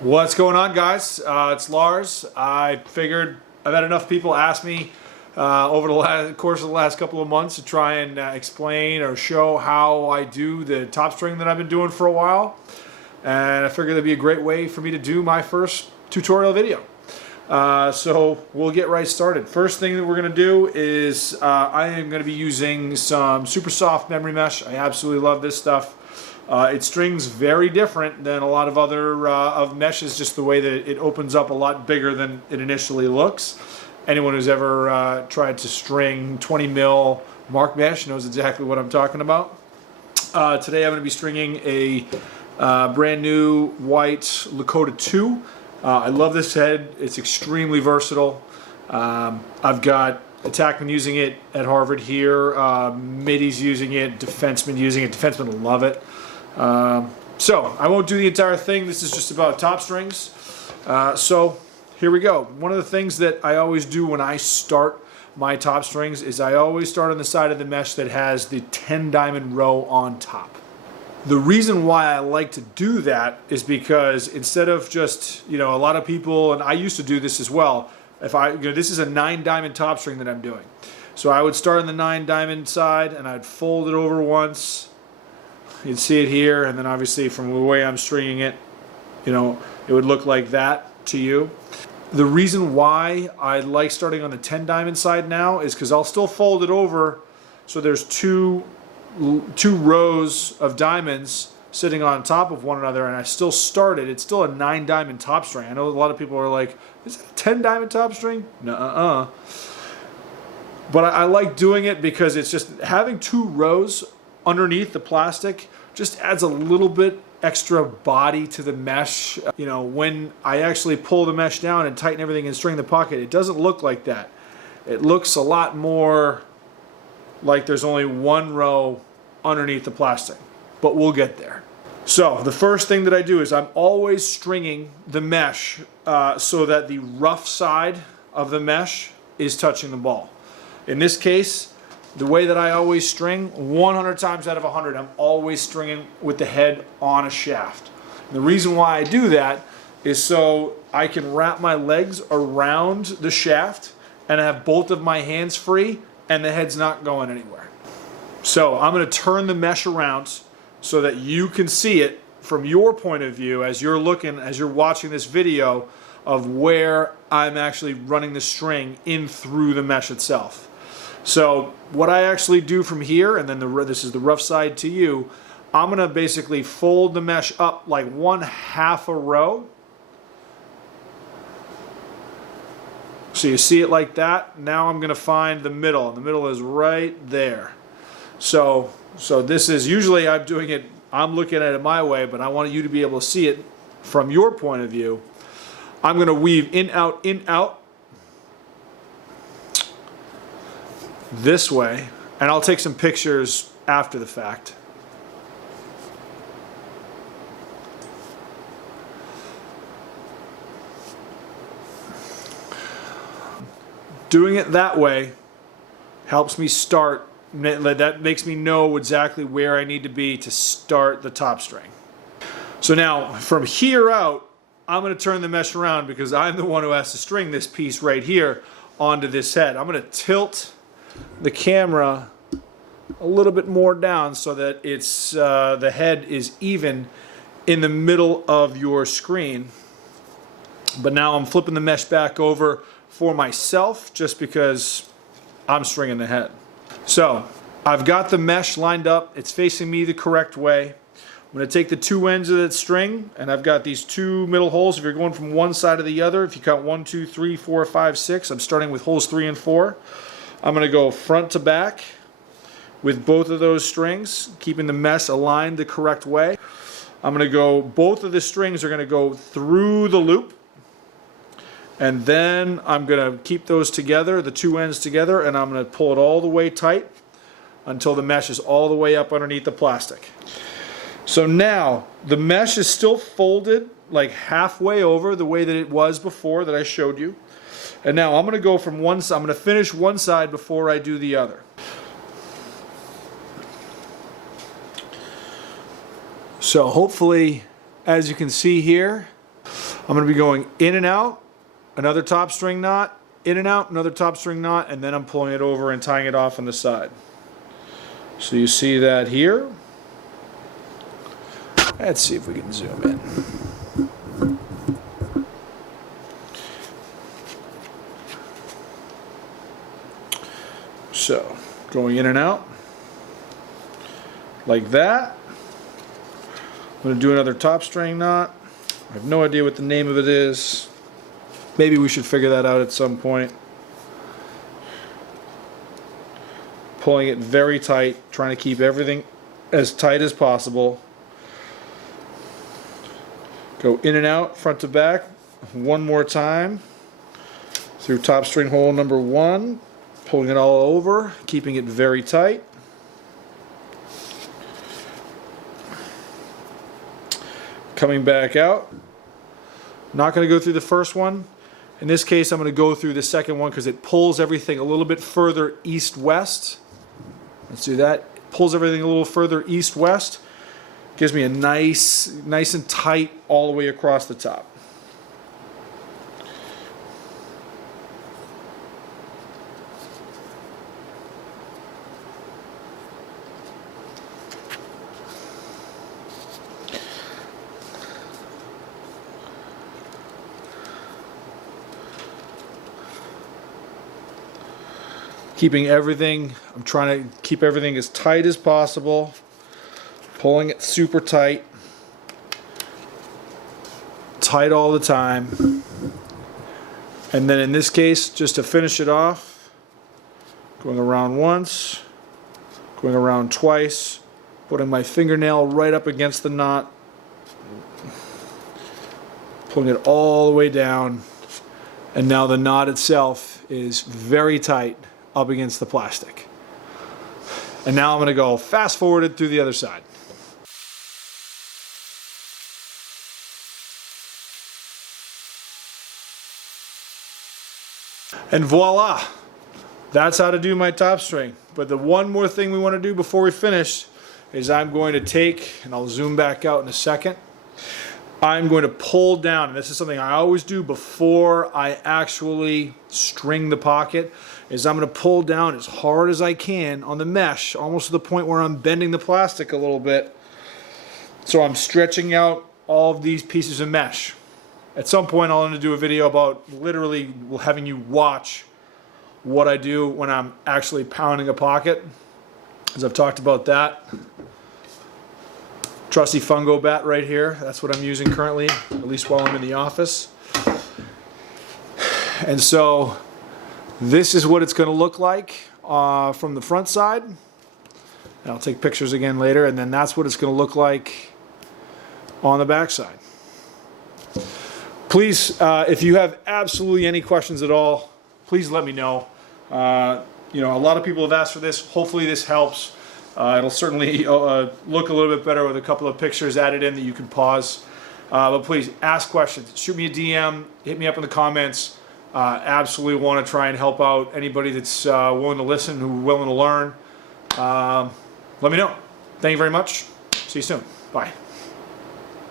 What's going on, guys? It's Lars. I figured I've had enough people ask me over the course of the last couple of months to try and explain or show how I do the top string that I've been doing for a while. And I figured that'd be a great way for me to do my first tutorial video. So we'll get right started. First thing that we're going to do is I am going to be using some super soft memory mesh. I absolutely love this stuff. It strings very different than a lot of other of meshes, just the way that it opens up a lot bigger than it initially looks. Anyone who's ever tried to string 20 mil mark mesh knows exactly what I'm talking about. Today I'm going to be stringing a brand new white Lakota 2. I love this head. It's extremely versatile. I've got attackmen using it at Harvard here, middies using it, defensemen using it. Defensemen love it. So I won't do the entire thing. This is just about top strings. So here we go. One of the things that I always do when I start my top strings is I always start on the side of the mesh that has the 10 diamond row on top. The reason why I like to do that is because instead of just, a lot of people, and I used to do this as well, this is a 9 diamond top string that I'm doing. So I would start on the 9 diamond side and I'd fold it over once. You'd see it here, and then obviously from the way I'm stringing it, it would look like that to you. The reason why I like starting on the 10 diamond side now is because I'll still fold it over so there's two rows of diamonds sitting on top of one another, and I still start it. It's still a 9 diamond top string. I know a lot of people are like, is that a 10 diamond top string? Nuh-uh. But I like doing it because it's just having 2 rows underneath the plastic just adds a little bit extra body to the mesh. When I actually pull the mesh down and tighten everything and string the pocket, it doesn't look like that. It looks a lot more like there's only 1 row underneath the plastic, but we'll get there. So the first thing that I do is I'm always stringing the mesh so that the rough side of the mesh is touching the ball. In this case, the way that I always string, 100 times out of 100, I'm always stringing with the head on a shaft. And the reason why I do that is so I can wrap my legs around the shaft and have both of my hands free and the head's not going anywhere. So I'm going to turn the mesh around so that you can see it from your point of view as you're watching this video of where I'm actually running the string in through the mesh itself. So what I actually do from here, and then this is the rough side to you, I'm going to basically fold the mesh up like 1/2 a row. So you see it like that. Now I'm going to find the middle, and the middle is right there. So this is, usually I'm looking at it my way, but I want you to be able to see it from your point of view. I'm going to weave in, out, this way, and I'll take some pictures after the fact. Doing it that way helps me start. That makes me know exactly where I need to be to start the top string. So now from here out, I'm going to turn the mesh around because I'm the one who has to string this piece right here onto this head. I'm going to tilt the camera a little bit more down so that it's the head is even in the middle of your screen. But now I'm flipping the mesh back over for myself just because I'm stringing the head. So I've got the mesh lined up. It's facing me the correct way. I'm going to take the 2 ends of that string, and I've got these 2 middle holes. If you're going from one side to the other, if you count 1, 2, 3, 4, 5, 6, I'm starting with holes 3 and 4. I'm going to go front to back with both of those strings, keeping the mesh aligned the correct way. I'm going to go, both of the strings are going to go through the loop, and then I'm going to keep those together, the 2 ends together, and I'm going to pull it all the way tight until the mesh is all the way up underneath the plastic. So now the mesh is still folded like halfway over the way that it was before that I showed you. And now I'm going to go from one side. I'm going to finish one side before I do the other. So hopefully, as you can see here, I'm going to be going in and out, another top string knot, in and out, another top string knot, and then I'm pulling it over and tying it off on the side. So you see that here. Let's see if we can zoom in. So, going in and out, like that. I'm going to do another top string knot. I have no idea what the name of it is. Maybe we should figure that out at some point. Pulling it very tight, trying to keep everything as tight as possible. Go in and out, front to back, one more time. Through top string hole number 1, pulling it all over, keeping it very tight. Coming back out. Not going to go through the first one. In this case, I'm going to go through the second one because it pulls everything a little bit further east-west. Let's do that. It pulls everything a little further east-west. Gives me a nice and tight all the way across the top. Keeping everything, I'm trying to keep everything as tight as possible. Pulling it super tight. Tight all the time. And then in this case, just to finish it off, going around once, going around twice, putting my fingernail right up against the knot, pulling it all the way down, and now the knot itself is very tight up against the plastic. And now I'm going to go fast forwarded through the other side. And voila, that's how to do my top string. But the one more thing we want to do before we finish is I'm going to take, and I'll zoom back out in a second, I'm going to pull down, and this is something I always do before I actually string the pocket, is I'm going to pull down as hard as I can on the mesh, almost to the point where I'm bending the plastic a little bit. So I'm stretching out all of these pieces of mesh. At some point I'll want to do a video about literally having you watch what I do when I'm actually pounding a pocket, as I've talked about that. Trusty fungo bat right here, that's what I'm using currently, at least while I'm in the office. And so this is what it's going to look like from the front side. And I'll take pictures again later, and then that's what it's going to look like on the back side. Please, if you have absolutely any questions at all, please let me know. You know, a lot of people have asked for this. Hopefully this helps. It'll certainly look a little bit better with a couple of pictures added in that you can pause. But please, ask questions. Shoot me a DM. Hit me up in the comments. Absolutely want to try and help out anybody that's willing to listen, who's willing to learn. Let me know. Thank you very much. See you soon. Bye.